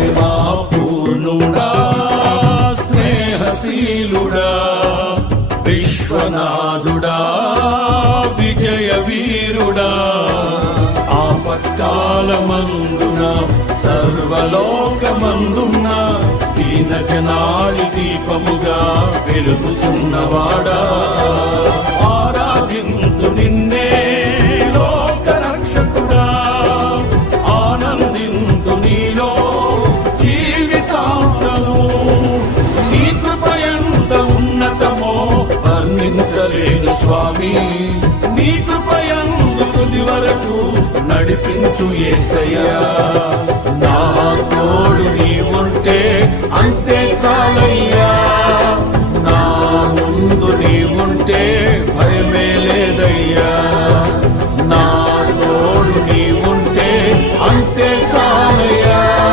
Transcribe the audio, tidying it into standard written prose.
ప్రేమా పూర్ణుడా స్నేహశీలుడా విశ్వనాథుడా విజయ వీరుడా ఆపత్కాలమందున సర్వలోకమందున దీన జనాళి దీపముగా వెలుగుచున్నవాడా ఆరాధింతు నిన్నే లోక రక్షకుడా ఆనందింతు నీలో జీవితాంతము నీ కృపయంత ఉన్నతమో వర్ణించలేను స్వామి నీ కృపయందు తుది వరకు నడిపించు యేసయ్యా నా తోడు నీ ఉంటే అంతే